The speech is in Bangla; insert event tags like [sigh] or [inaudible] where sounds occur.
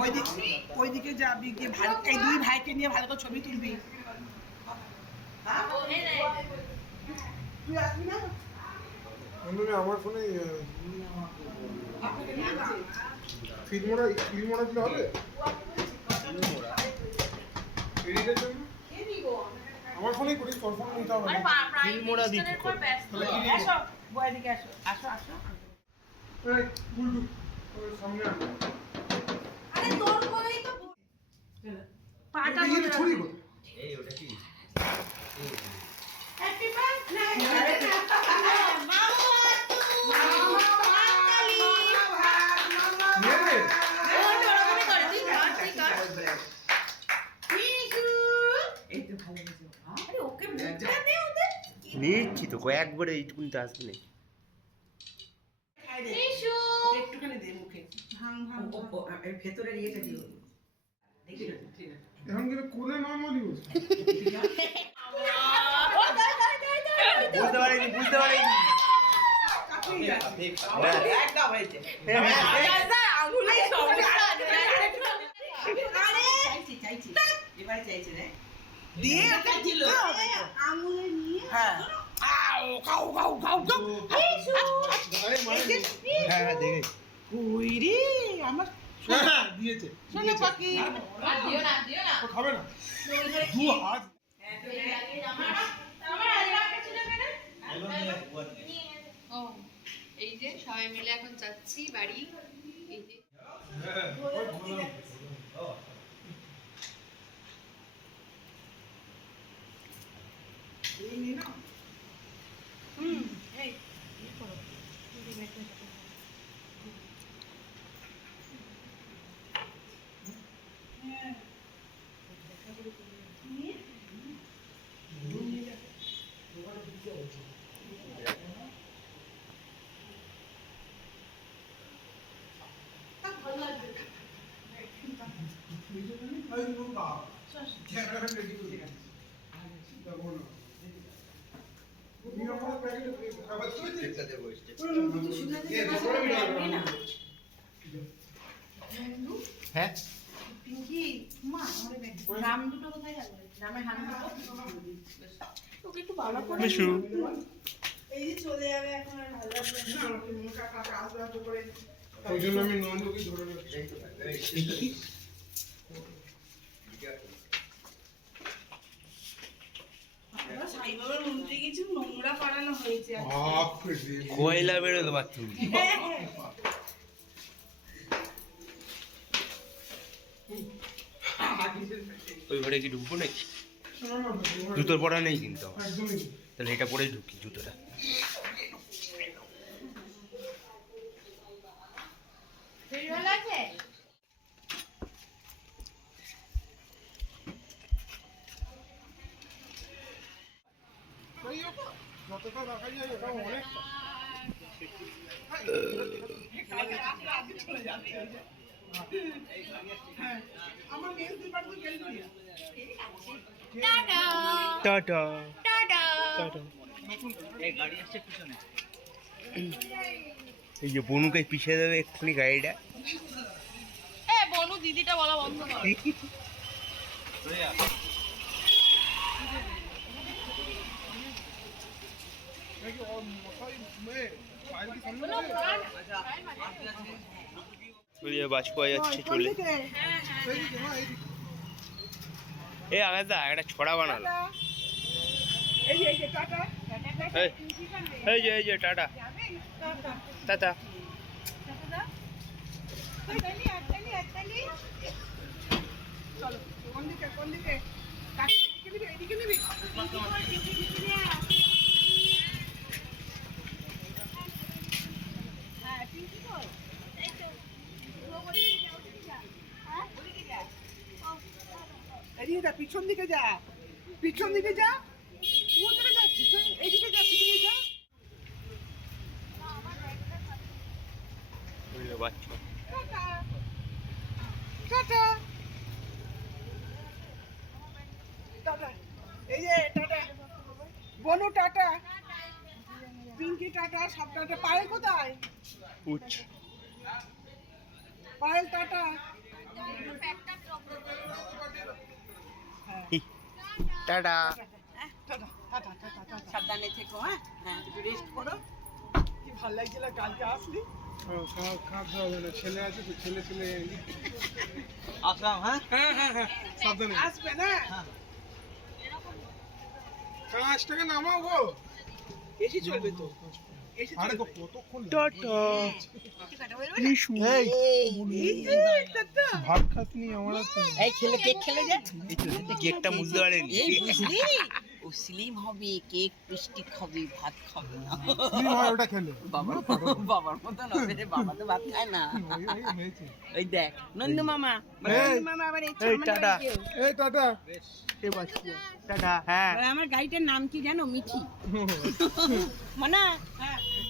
ওইদিকে ওইদিকে যাবি গিয়ে ভালো এই দুই ভাইকে নিয়ে ভালো করে ছবি তুলবি হ্যাঁ? তুই না অন্যনে আমার ফোনে। ফিল্মোড়া ফিল্মোড়া দিলে হবে আমার ফোনেই করিস তোর ফোন নিতে হবে না। ফিল্মোরা দিয়ে কি করবে? এসো বউ আসো আসো আসো এই, বুলটু, ওই এই, এই ধরে ছুরি। এই ওটা কি। এই তো হ্যাঁ? নিচ্ছি তো কয়েকবারে এইটুকুনি তো আসবে না ভেতরের ইয়েটা দিও। এখন কিন্তু কোলে নর্মালি বলছে বুঝতে পারিনি বুঝতে পারিনি কাছেই হ্যাঁ। আরে হ্যাঁ খাবে না। দু হাত। এই যে সবাই মিলে এখন যাচ্ছি বাড়ি। এই যে হ্যাঁ। এই না। হুম, এই, ইয়ে করো। হ্যাঁ। এই নোংরা। ক্যামেরা রেডি করে দিন। দেখো না। তুমি আমার প্যাকেটে খাবার তুলেছি? একটা দেবো স্টেপ এ, বড় ভিডিও করো না। হ্যাঁ পিঙ্কি, মা, আমার। রাম দুটো কোথায় গেল? রামের হাত ওকে একটু ভালো করে বিশু। এই যে চলে যাবে এখন আর ভালো লাগবে না আমাকে মনে কাকা কাজ করে ওই জন্য আমি নন্দকে ধরে রাখছি। আমরা সাই বাবার মন্ত্রী কিছু নোংরা করানো হয়েছে আর কি। বাপরে রে। কয়লা বেরোলো বাথরুম। ওই ঘরে কি ঢুকবো নাকি জুতোর পরা নেই কিন্তু। তাহলে এটা পরেই ঢুকি জুতোটা ওই ওটা, যতটা দেখা যায় ওটা অনেকটা আমার নেল পেপার তো গেল না টাটা। টাটা। এই যে বনুকে পিছিয়ে দেবে এক্ষুনি গাড়িটা। এ বনু দিদিটা বলা বন্ধ কর এই যে ওর মশাই মেয়ে, বাইরে কি সামনে বলো, আছে? বাজ পাওয়া যাচ্ছে চলে। এ আগাদা একটা ছড়া বানালো এই এই যে এই যে টাটা টাটা চলো কোন দিকে কোন দিকে এদিকে নিবি এদিকে নিবি হ্যাঁ পিঙ্কি কই এই তো ওদিকে যা ওদিকে যা হ্যাঁ ওদিকে যা এদিকে যা পিছন দিকে যা। পিছন দিকে যা। কোন দিকে যাচ্ছিস তুই এদিকে যা পিছনে যা। বাচ্চা টাটা। টাটা। টাটা। এই যে tata. Bonu tata. Pinky tata সব টাটা। পায়েল কোথায়? পায়েল টাটা। টাটা। সাবধানে থেকো হ্যাঁ? হ্যাঁ একটু রেস্ট করো। কি ভালো লাগছিল কালকে আসলি? না ছেলে আছে তো ছেলে ছেলে। আসলাম হ্যাঁ? হ্যাঁ হ্যাঁ হ্যাঁ সাবধানে। আসবে না? কাঁচটাকে নামাও গো বেশি চলবে তো। ভাত খাসনি আমার এই খেলে কেক খেলে যা। কেকটা বুঝতে পারেনি। ও স্লিম হবে কেক মিষ্টি খাবে ভাত খাবে না। ওটা খেলে। বাবার রে বাবা তো ভাত খায় না। ওই দেখ নন্দু মামা এই, মামা আবার এই এই টাটা। টাটা। হ্যাঁ। আর আমার গাড়িটার নাম কি জানো? মিঠি। [laughs] মানা? Tata